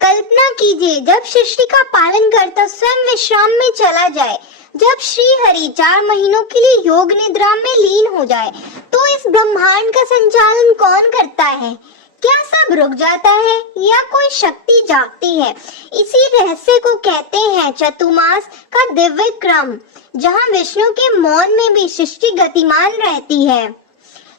कल्पना कीजिए जब सृष्टि का पालन करता स्वयं विश्राम में चला जाए, जब श्री हरि 4 महीनों के लिए योग निद्रा में लीन हो जाए, तो इस ब्रह्मांड का संचालन कौन करता है? क्या सब रुक जाता है या कोई शक्ति जागती है? इसी रहस्य को कहते हैं चतुर्मास का दिव्य क्रम, जहाँ विष्णु के मौन में भी सृष्टि गतिमान रहती है।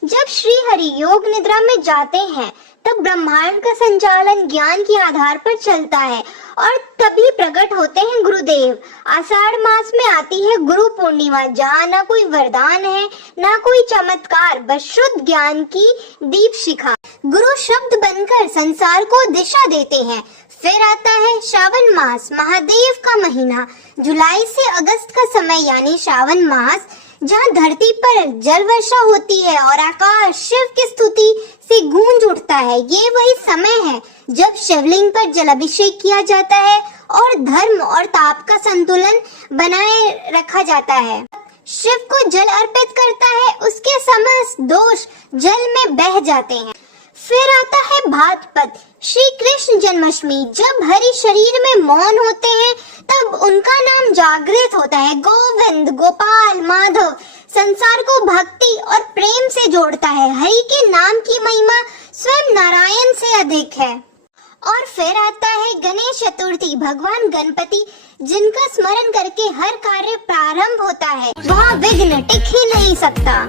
जब श्री हरि योग निद्रा में जाते हैं तब ब्रह्मांड का संचालन ज्ञान के आधार पर चलता है और तभी प्रकट होते हैं गुरुदेव। आषाढ़ मास में आती है गुरु पूर्णिमा, जहाँ ना कोई वरदान है ना कोई चमत्कार, बस शुद्ध ज्ञान की दीप शिखा गुरु शब्द बनकर संसार को दिशा देते हैं। फिर आता है श्रावण मास, महादेव का महीना, जुलाई से अगस्त का समय यानी श्रावण मास, जहाँ धरती पर जल वर्षा होती है और आकाश शिव की स्तुति से गूंज उठता है। ये वही समय है जब शिवलिंग पर जलाभिषेक किया जाता है और धर्म और ताप का संतुलन बनाए रखा जाता है। शिव को जल अर्पित करता है, उसके समस्त दोष जल में बह जाते हैं। फिर आता है भाद्रपद, श्री कृष्ण जन्माष्टमी, जब हरि शरीर में मौन होते हैं तब उनका नाम जागृत होता है। गोविंद, गोपाल, माधव संसार को भक्ति और प्रेम से जोड़ता है। हरि के नाम की महिमा स्वयं नारायण से अधिक है। और फिर आता है गणेश चतुर्थी, भगवान गणपति जिनका स्मरण करके हर कार्य प्रारंभ होता है, वहाँ विघ्न टिक ही नहीं सकता।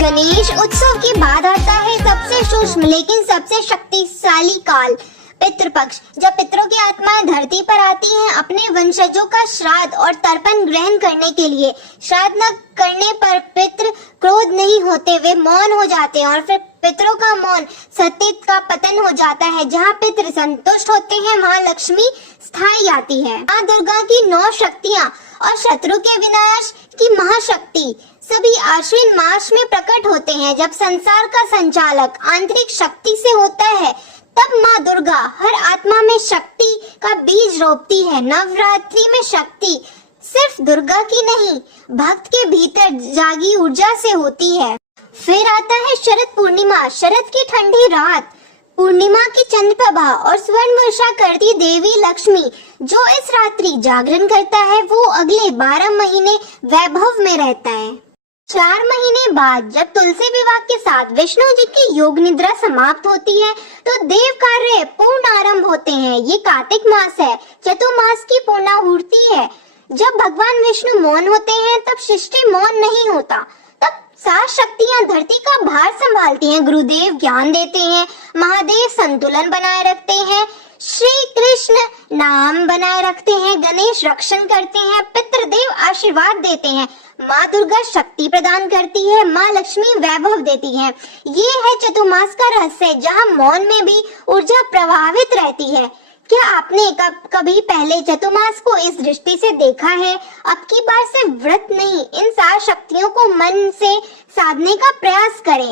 गणेश उत्सव के बाद आता है सबसे सूक्ष्म लेकिन सबसे शक्तिशाली काल, पितृपक्ष, जब पितरों की आत्माएं धरती पर आती हैं अपने वंशजों का श्राद्ध और तर्पण ग्रहण करने के लिए। श्राद्ध न करने पर पितृ क्रोध नहीं होते, वे मौन हो जाते हैं और फिर पितरों का मौन सत्य का पतन हो जाता है। जहाँ पितृ संतुष्ट होते हैं वहाँ लक्ष्मी स्थायी आती है। माँ दुर्गा की 9 शक्तियाँ और शत्रु के विनाश की महाशक्ति सभी आश्विन मास में प्रकट होते हैं। जब संसार का संचालक आंतरिक शक्ति से होता है तब माँ दुर्गा हर आत्मा में शक्ति का बीज रोपती है। नवरात्रि में शक्ति सिर्फ दुर्गा की नहीं, भक्त के भीतर जागी ऊर्जा से होती है। फिर आता है शरद पूर्णिमा, शरद की ठंडी रात, पूर्णिमा की चंद्रप्रभा और स्वर्ण वर्षा करती देवी लक्ष्मी। जो इस रात्रि जागरण करता है वो अगले 12 महीने वैभव में रहता है। 4 महीने बाद जब तुलसी विवाह के साथ विष्णु जी की योग निद्रा समाप्त होती है तो देव कार्य पूर्ण आरंभ होते हैं। ये कार्तिक मास है, चतुर्मास की पूर्णाहुति है। जब भगवान विष्णु मौन होते हैं तब सृष्टि मौन नहीं होता, तब 7 शक्तियां धरती का भार संभालती हैं। गुरुदेव ज्ञान देते हैं, महादेव संतुलन बनाए रखते हैं, श्री कृष्ण नाम बनाए रखते हैं, गणेश रक्षण करते हैं, पितृदेव आशीर्वाद देते हैं, माँ दुर्गा शक्ति प्रदान करती है, माँ लक्ष्मी वैभव देती है। ये है चतुर्मास का रहस्य, जहाँ मौन में भी ऊर्जा प्रभावित रहती है। क्या आपने कभी पहले चतुर्मास को इस दृष्टि से देखा है? अब की बार से व्रत नहीं, इन 7 शक्तियों को मन से साधने का प्रयास करें।